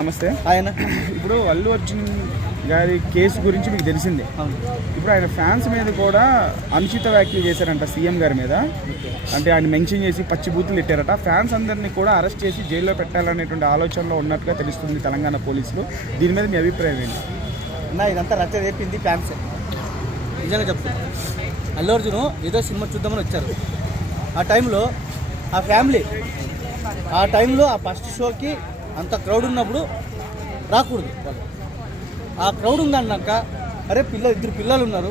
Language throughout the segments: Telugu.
నమస్తే. ఆయన ఇప్పుడు అల్లు అర్జున్ గారి కేసు గురించి మీకు తెలిసిందే. ఇప్పుడు ఆయన ఫ్యాన్స్ మీద కూడా అనుచిత వ్యాఖ్యలు చేశారంట సీఎం గారి మీద. అంటే ఆయన మెన్షన్ చేసి పచ్చిబూతులు పెట్టారట. ఫ్యాన్స్ అందరినీ కూడా అరెస్ట్ చేసి జైల్లో పెట్టాలనేటువంటి ఆలోచనలో ఉన్నట్టుగా తెలుస్తుంది తెలంగాణ పోలీసులు. దీని మీద మీ అభిప్రాయం ఏంటి? ఇదంతా రచ్చ రేపింది ఫ్యాన్సే. నిజంగా చెప్తాను, అల్లు అర్జున్ ఏదో సినిమా చూద్దామని వచ్చారు. ఆ టైంలో ఆ ఫ్యామిలీ ఆ టైంలో ఆ ఫస్ట్ షోకి అంత క్రౌడ్ ఉన్నప్పుడు రాకూడదు. వాళ్ళు ఆ క్రౌడ్ ఉందన్నాక అరే ఇద్దరు పిల్లలు ఉన్నారు,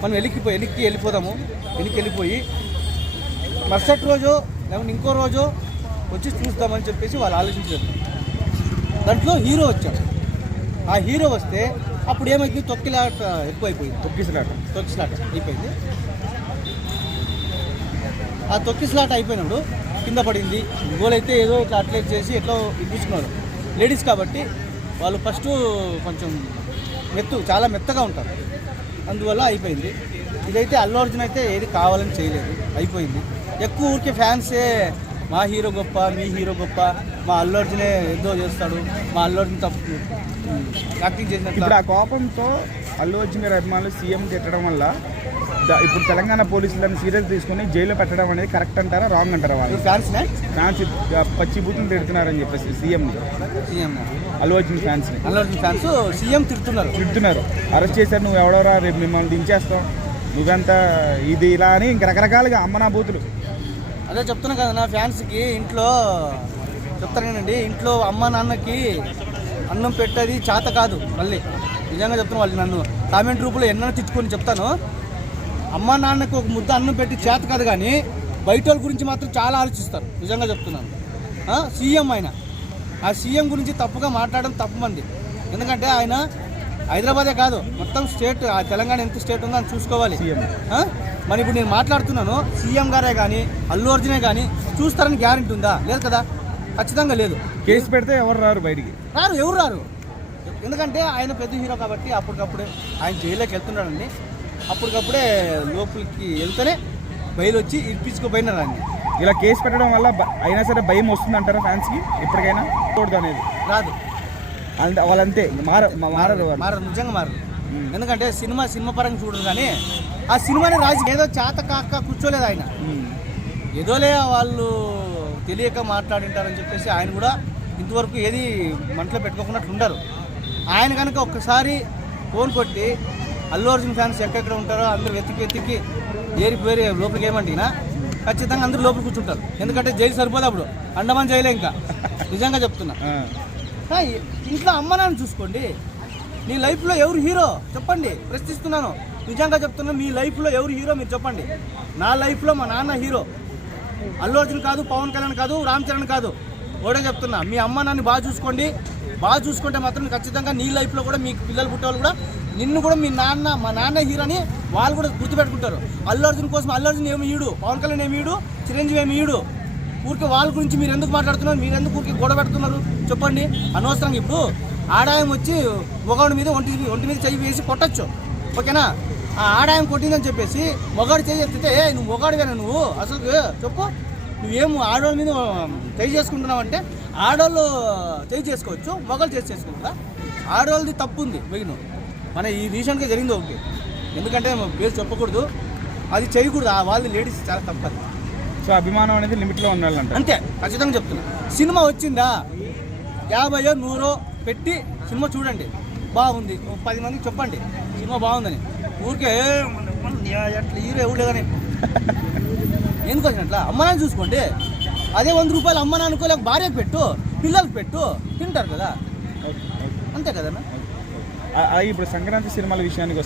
మనం వెళ్ళిపోదాము. వెళ్ళిపోయి మరుసటి రోజు లేకపోతే ఇంకో రోజు వచ్చి చూస్తామని చెప్పేసి వాళ్ళు ఆలోచించారు. దాంట్లో హీరో వచ్చాడు. ఆ హీరో వస్తే అప్పుడు ఏమైంది, తొక్కిలాట ఎక్కువైపోయింది. తొక్కిసలాట అయిపోయింది. ఆ తొక్కిసలాట అయిపోయినప్పుడు కింద పడింది. గోల్ అయితే ఏదో ఇట్లా అట్లెట్ చేసి ఎట్లా ఇప్పించుకున్నారు. లేడీస్ కాబట్టి వాళ్ళు ఫస్ట్ కొంచెం చాలా మెత్తగా ఉంటారు. అందువల్ల అయిపోయింది. ఇదైతే అల్లు అర్జున్ అయితే ఏది కావాలని చేయలేదు, అయిపోయింది. ఎక్కువ ఊరికే ఫ్యాన్సే మా హీరో గొప్ప, మీ హీరో గొప్ప, మా అల్లు అర్జునే ఏదో చేస్తాడు, మా అల్లు అర్జున్ తప్పు యాక్టింగ్ చేసినట్టు. ఇప్పుడు ఆ కోపంతో అల్లు అర్జున్ గారి అభిమానులు సీఎం తిట్టడం వల్ల ఇప్పుడు తెలంగాణ పోలీసులను సీరియస్ తీసుకుని జైల్లో పెట్టడం అనేది కరెక్ట్ అంటారా, రాంగ్ అంటారా? వాళ్ళు ఫ్యాన్స్ పచ్చి బూతులు తిడుతున్నారని చెప్పేసి CM Allu Arjun fans CM తిడుతున్నారు. అరెస్ట్ చేశారు, నువ్వు ఎవడోరా, రేపు మిమ్మల్ని దించేస్తాం, నువ్వంతా ఇది ఇలా అని ఇంక రకరకాలుగా అమ్మనా బూతులు. అదే చెప్తున్నా కదా, నా ఫ్యాన్స్కి ఇంట్లో చెప్తానండి, ఇంట్లో అమ్మ నాన్నకి అన్నం పెట్టేది చేత కాదు. మళ్ళీ నిజంగా చెప్తున్నా, వాళ్ళు నన్ను కామెంట్ రూపంలో ఎన్నో తిట్టుకొని చెప్తాను. అమ్మ నాన్నకి ఒక ముద్ద అన్నం పెట్టి చేత కాదు, కానీ బయట వాళ్ళ గురించి మాత్రం చాలా ఆలోచిస్తారు. నిజంగా చెప్తున్నాను. సీఎం ఆయన, ఆ సీఎం గురించి తప్పుగా మాట్లాడడం తప్పు మంది. ఎందుకంటే ఆయన హైదరాబాదే కాదు, మొత్తం స్టేట్, ఆ తెలంగాణ ఎంత స్టేట్ ఉందో అని చూసుకోవాలి. మరి ఇప్పుడు నేను మాట్లాడుతున్నాను, సీఎం గారే కానీ అల్లు అర్జునే కానీ చూస్తారని గ్యారెంటీ ఉందా? లేదు కదా, ఖచ్చితంగా లేదు. కేసు పెడితే ఎవరు రారు, బయటికి ఎవరు రారు. ఎందుకంటే ఆయన పెద్ద హీరో కాబట్టి అప్పటికప్పుడే ఆయన జైల్లోకి వెళ్తున్నాడండి. అప్పటికప్పుడే లోపలికి వెళ్తేనే బయలు వచ్చి ఇప్పించుకోపోయినారు అన్ని. ఇలా కేసు పెట్టడం వల్ల అయినా సరే భయం వస్తుంది అంటారా ఫ్యాన్స్కి? ఇప్పటికైనా కూడదు అనేది రాదు. వాళ్ళంతే మారరు, నిజంగా మారరు. ఎందుకంటే సినిమా పరంగా చూడదు, కానీ ఆ సినిమాని ఏదో చేత కాక కూర్చోలేదు ఆయన. ఏదోలే వాళ్ళు తెలియక మాట్లాడింటారని చెప్పేసి ఆయన కూడా ఇంతవరకు ఏది మనసులో పెట్టుకోకున్నట్లు ఉండరు. ఆయన కనుక ఒక్కసారి ఫోన్ కొట్టి అల్లు అర్జున్ ఫ్యాన్స్ ఎక్కడెక్కడ ఉంటారో అందరూ వెతికి ఏరిపోయి లోపలికి ఏమంటినా ఖచ్చితంగా అందరూ లోపలికి కూర్చుంటారు. ఎందుకంటే జైలు సరిపోదు, అప్పుడు అండమాన్ జైలే. ఇంకా నిజంగా చెప్తున్నా, ఇంట్లో అమ్మ నాన్న చూసుకోండి. నీ లైఫ్లో ఎవరు హీరో చెప్పండి, ప్రశ్నిస్తున్నాను. నిజంగా చెప్తున్నా, మీ లైఫ్లో ఎవరు హీరో మీరు చెప్పండి. నా లైఫ్లో మా నాన్న హీరో. అల్లు అర్జున్ కాదు, పవన్ కళ్యాణ్ కాదు, రామ్ చరణ్ కాదు. ఓడే చెప్తున్నా, మీ అమ్మ నాన్ని బాగా చూసుకోండి. బాగా చూసుకుంటే మాత్రం ఖచ్చితంగా నీ లైఫ్లో కూడా మీకు పిల్లలు పుట్టేవాళ్ళు కూడా నిన్ను కూడా మా నాన్న హీరో అని వాళ్ళు కూడా గుర్తుపెట్టుకుంటారు. అల్లు అర్జున్ కోసం అల్లు అర్జున్ ఏమి ఈడు, పవన్ కళ్యాణ్ ఏమి ఈడు, చిరంజీవి ఏమి ఈడు. ఊరికి వాళ్ళ గురించి మీరు ఎందుకు మాట్లాడుతున్నారు? మీరు ఎందుకు ఊరికి గొడవ పెడుతున్నారు చెప్పండి. అనవసరంగా ఇప్పుడు ఆదాయం వచ్చి మొగాడు మీద ఒంటి మీద చెయ్యి వేసి కొట్టచ్చు, ఓకేనా? ఆ ఆదాయం కొట్టిందని చెప్పేసి మొగాడు చెయ్యి ఎత్తితే నువ్వు మొగాడివేనా నువ్వు? అసలు చెప్పు, నువ్వేం ఆడవాళ్ళ మీద చెయ్యి చేసుకుంటున్నావు అంటే ఆడవాళ్ళు చెయ్యి చేసుకోవచ్చు, మొగాళ్ళు చేసుకుంటా. ఆడవాళ్ళది తప్పు ఉంది మెయిన్. మన ఈ రీసెంట్గా జరిగింది ఒకటి, ఎందుకంటే పేరు చెప్పకూడదు, అది చేయకూడదు. వాళ్ళది లేడీస్ చాలా తప్పదు. సో అభిమానం అనేది లిమిట్లో ఉండాలంట, అంతే. ఖచ్చితంగా చెప్తున్నా, సినిమా వచ్చిందా 50 100 పెట్టి సినిమా చూడండి, బాగుంది 10 మందికి చెప్పండి సినిమా బాగుందని. ఊరికే అట్లా హీరో ఎవరు లేదని ఎందుకు వచ్చినట్లా అమ్మ నాన్న చూసుకోండి. అదే 100 రూపాయలు అమ్మ నాన్నకో లేక భార్యకు పెట్టు, పిల్లలకు పెట్టు, తింటారు కదా, అంతే కదన్నా. ఇప్పుడు సంక్రాంతి సినిమాల విషయానికి